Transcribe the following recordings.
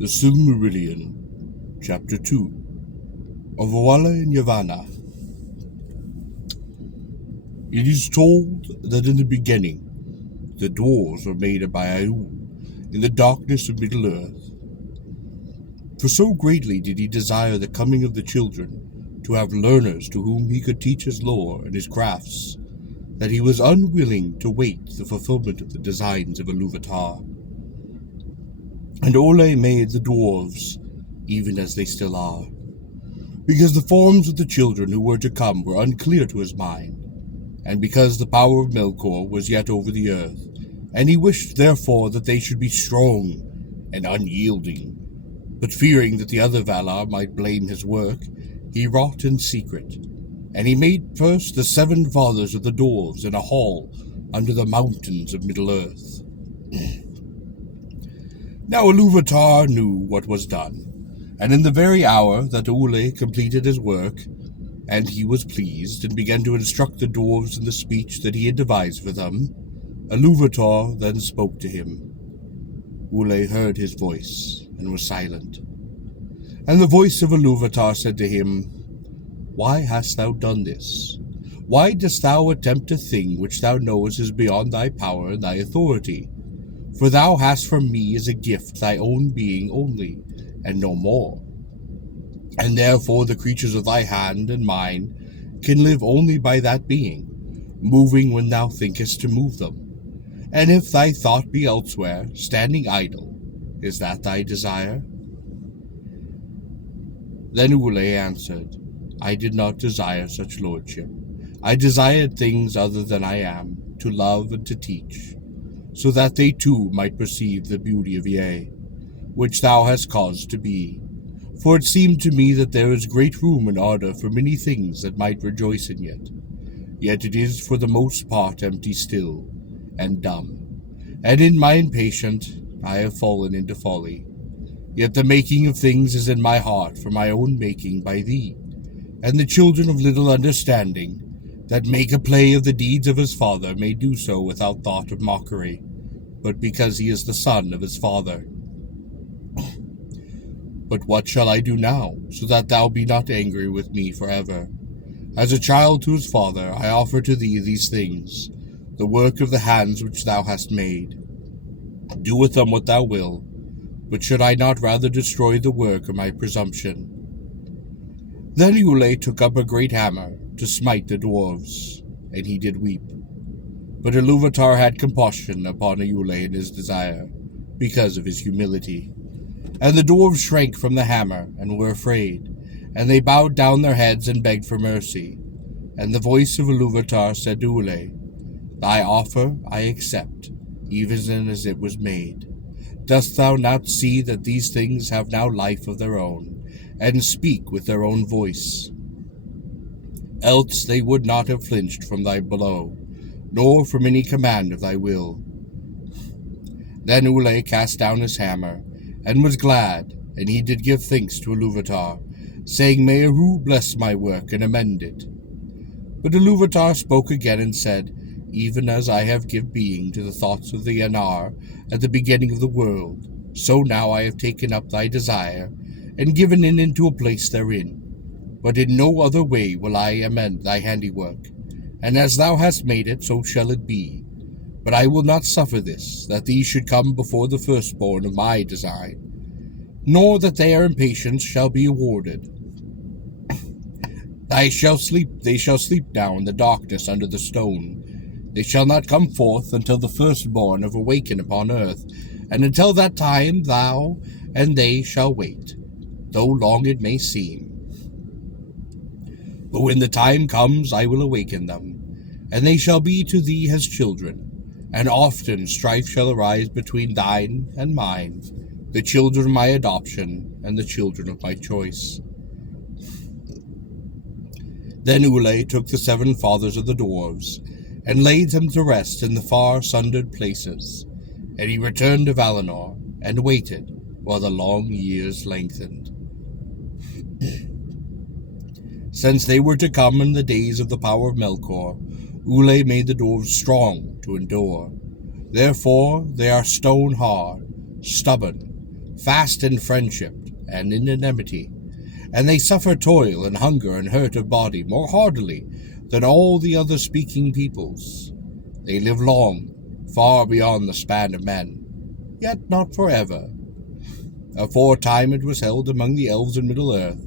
The Silmarillion, Chapter 2 of Aule and Yavana. It is told that in the beginning the dwarves were made by Aule in the darkness of Middle-earth. For so greatly did he desire the coming of the children, to have learners to whom he could teach his lore and his crafts, that he was unwilling to wait the fulfillment of the designs of Iluvatar. And Aule made the dwarves, even as they still are, because the forms of the children who were to come were unclear to his mind, and because the power of Melkor was yet over the earth, and he wished therefore that they should be strong and unyielding. But fearing that the other Valar might blame his work, he wrought in secret, and he made first the 7 fathers of the dwarves in a hall under the mountains of Middle-earth. Now Iluvatar knew what was done, and in the very hour that Aule completed his work, and he was pleased, and began to instruct the dwarves in the speech that he had devised for them, Iluvatar then spoke to him. Aule heard his voice, and was silent. And the voice of Iluvatar said to him, "Why hast thou done this? Why dost thou attempt a thing which thou knowest is beyond thy power and thy authority? For thou hast from me as a gift thy own being only, and no more. And therefore the creatures of thy hand and mine can live only by that being, moving when thou thinkest to move them. And if thy thought be elsewhere, standing idle, is that thy desire?" Then Aule answered, "I did not desire such lordship. I desired things other than I am, to love and to teach, so that they too might perceive the beauty of Yea, which thou hast caused to be. For it seemed to me that there is great room and order for many things that might rejoice in it. Yet it is for the most part empty still, and dumb. And in my impatience I have fallen into folly. Yet the making of things is in my heart for my own making by thee, and the children of little understanding, that make a play of the deeds of his father, may do so without thought of mockery, but because he is the son of his father. But what shall I do now, so that thou be not angry with me forever? As a child to his father, I offer to thee these things, the work of the hands which thou hast made. Do with them what thou wilt, but should I not rather destroy the work of my presumption?" Then Aule took up a great hammer to smite the dwarves, and he did weep. But Iluvatar had compassion upon Aule in his desire, because of his humility. And the dwarves shrank from the hammer, and were afraid, and they bowed down their heads and begged for mercy. And the voice of Iluvatar said to Aule, "Thy offer I accept, even as it was made. Dost thou not see that these things have now life of their own, and speak with their own voice? Else they would not have flinched from thy blow, nor from any command of thy will." Then Aule cast down his hammer, and was glad, and he did give thanks to Iluvatar, saying, "May Eru bless my work and amend it." But Iluvatar spoke again and said, "Even as I have given being to the thoughts of the Anar at the beginning of the world, so now I have taken up thy desire, and given it into a place therein. But in no other way will I amend thy handiwork, and as thou hast made it, so shall it be. But I will not suffer this, that these should come before the firstborn of my design, nor that their impatience shall be awarded. They shall sleep now in the darkness under the stone. They shall not come forth until the firstborn have awakened upon earth, and until that time thou and they shall wait, though long it may seem. But when the time comes, I will awaken them, and they shall be to thee as children, and often strife shall arise between thine and mine, the children of my adoption and the children of my choice." Then Aule took the 7 fathers of the dwarves, and laid them to rest in the far sundered places, and he returned to Valinor, and waited while the long years lengthened. Since they were to come in the days of the power of Melkor, Aule made the dwarves strong to endure. Therefore they are stone hard, stubborn, fast in friendship and in enmity, and they suffer toil and hunger and hurt of body more heartily than all the other speaking peoples. They live long, far beyond the span of men, yet not forever. Aforetime it was held among the elves in Middle-earth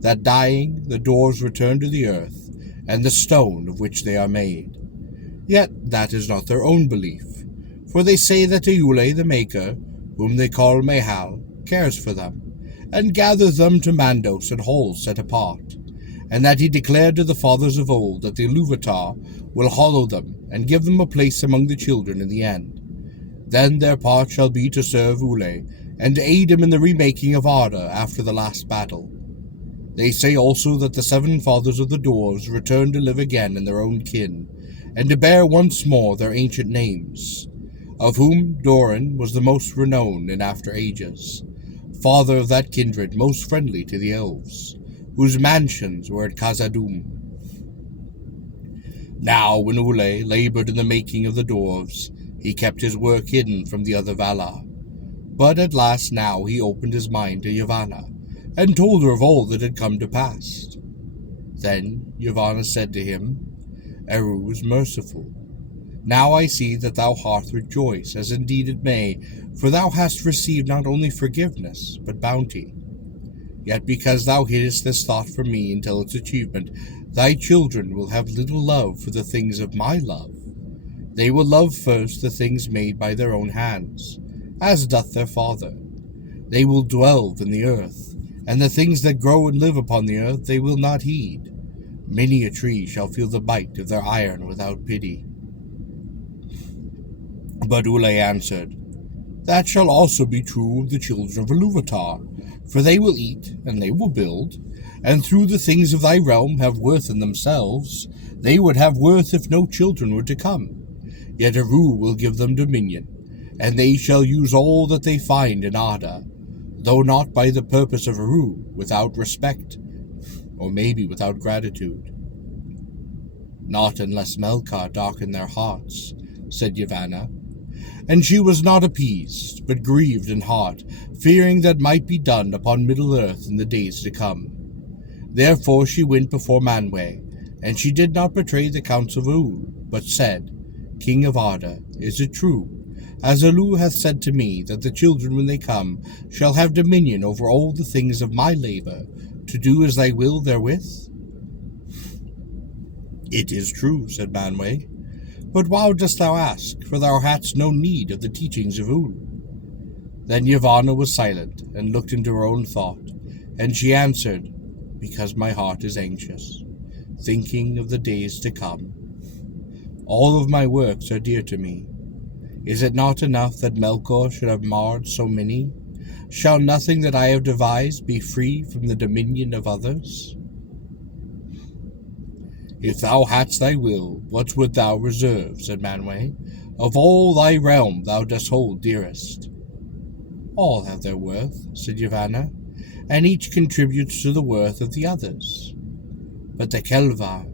that dying the dwarves return to the earth and the stone of which they are made. Yet that is not their own belief, for they say that Aule the Maker, whom they call Mahal, cares for them, and gathers them to Mandos and halls set apart, and that he declared to the fathers of old that the Iluvatar will hallow them and give them a place among the children in the end. Then their part shall be to serve Aule and to aid him in the remaking of Arda after the last battle. They say also that the 7 fathers of the dwarves return to live again in their own kin, and to bear once more their ancient names, of whom Doran was the most renowned in after ages, father of that kindred most friendly to the elves, whose mansions were at Khazad-dûm. Now when Aule labored in the making of the dwarves, he kept his work hidden from the other Valar. But at last now he opened his mind to Yavana, and told her of all that had come to pass. Then Yavana said to him, Eru is merciful. Now I see that thou heart rejoice, as indeed it may, for thou hast received not only forgiveness, but bounty. Yet because thou hidest this thought from me until its achievement, thy children will have little love for the things of my love. They will love first the things made by their own hands, as doth their father. They will dwell in the earth, and the things that grow and live upon the earth they will not heed. Many a tree shall feel the bite of their iron without pity. But Aule answered, That shall also be true of the children of Iluvatar, for they will eat, and they will build, and through the things of thy realm have worth in themselves. They would have worth if no children were to come. Yet Eru will give them dominion, and they shall use all that they find in Arda, though not by the purpose of Eru, without respect, or maybe without gratitude. Not unless Melkar darkened their hearts, said Yavana. And she was not appeased, but grieved in heart, fearing that might be done upon Middle-earth in the days to come. Therefore she went before Manwë, and she did not betray the counsel of Aule, but said, King of Arda, is it true, as Aule hath said to me, that the children when they come shall have dominion over all the things of my labour, to do as thy will therewith? It is true, said Manwë. But why dost thou ask? For thou hadst no need of the teachings of Aule. Then Yavana was silent, and looked into her own thought, and she answered, Because my heart is anxious, thinking of the days to come. All of my works are dear to me. Is it not enough that Melkor should have marred so many? Shall nothing that I have devised be free from the dominion of others? If thou hadst thy will, what wouldst thou reserve, said Manwë, of all thy realm thou dost hold dearest? All have their worth, said Yavana, and each contributes to the worth of the others. But the Kelvar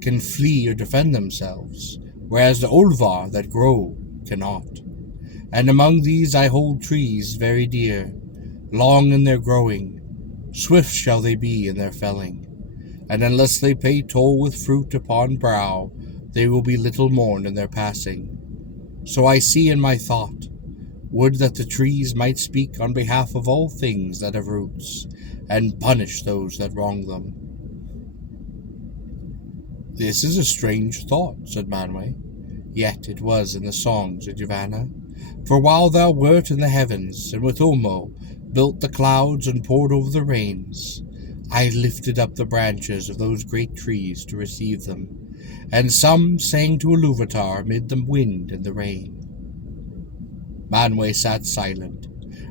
can flee or defend themselves, whereas the Olvar that grow cannot. And among these I hold trees very dear, long in their growing, swift shall they be in their felling. And unless they pay toll with fruit upon brow, they will be little mourned in their passing. So I see in my thought, would that the trees might speak on behalf of all things that have roots, and punish those that wrong them. This is a strange thought, said Manwë. Yet it was in the songs of Yavana. For while thou wert in the heavens, and with Ulmo built the clouds and poured over the rains, I lifted up the branches of those great trees to receive them, and some sang to Iluvatar amid the wind and the rain. Manwë sat silent,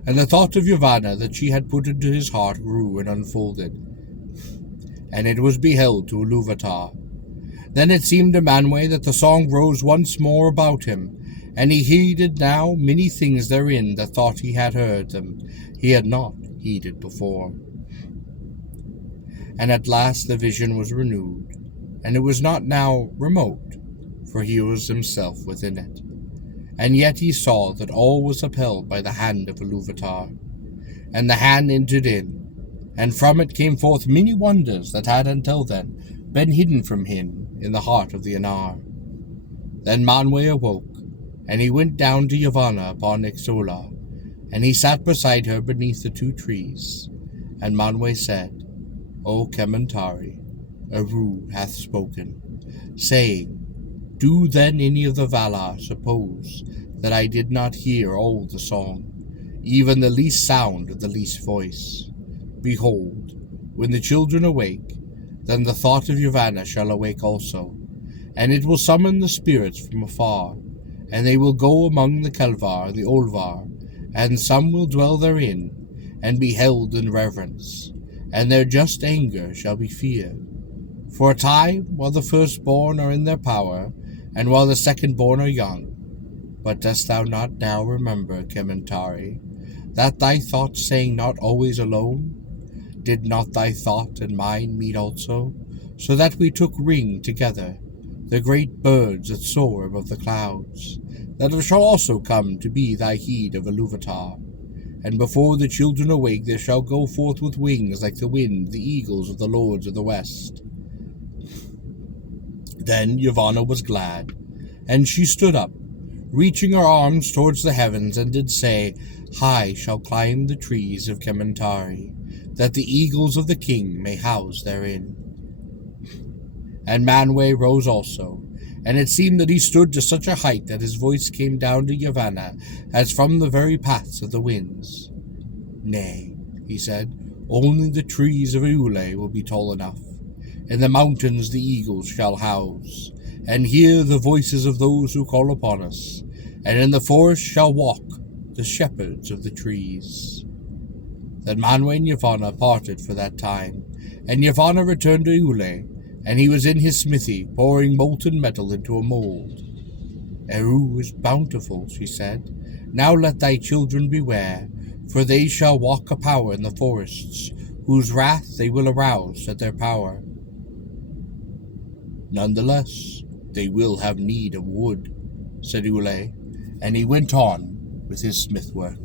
and the thought of Yavana that she had put into his heart grew and unfolded, and it was beheld to Iluvatar. Then it seemed to Manwë that the song rose once more about him, and he heeded now many things therein that thought he had heard them, he had not heeded before. And at last the vision was renewed, and it was not now remote, for he was himself within it. And yet he saw that all was upheld by the hand of Iluvatar. and the hand entered in, and from it came forth many wonders that had until then been hidden from him in the heart of the Anar. Then Manwe awoke, and he went down to Yavana upon Ixola, and he sat beside her beneath the 2 trees. And Manwe said, O Kementari, Aru hath spoken, saying, Do then any of the Valar suppose that I did not hear all the song, even the least sound of the least voice? Behold, when the children awake, then the thought of Yavana shall awake also, and it will summon the spirits from afar, and they will go among the Kelvar, the Olvar, and some will dwell therein, and be held in reverence, and their just anger shall be feared. For a time, while the firstborn are in their power, and while the secondborn are young. But dost thou not now remember, Kementari, that thy thoughts sang not always alone? Did not thy thought and mine meet also, so that we took ring together, the great birds that soar above the clouds, that shall also come to be thy heed of Iluvatar? And before the children awake there shall go forth with wings like the wind the eagles of the lords of the west. Then Yavana was glad, and she stood up, reaching her arms towards the heavens, and did say, High shall climb the trees of Kementari, that the eagles of the king may house therein. And Manwe rose also, and it seemed that he stood to such a height that his voice came down to Yavana as from the very paths of the winds. Nay, he said, only the trees of Aule will be tall enough. In the mountains the eagles shall house, and hear the voices of those who call upon us, and in the forest shall walk the shepherds of the trees. Then Manwe and Yavana parted for that time, and Yavana returned to Aule, and he was in his smithy, pouring molten metal into a mold. Eru is bountiful, she said. Now let thy children beware, for they shall walk a power in the forests, whose wrath they will arouse at their power. Nonetheless, they will have need of wood, said Aule, and he went on with his smith work.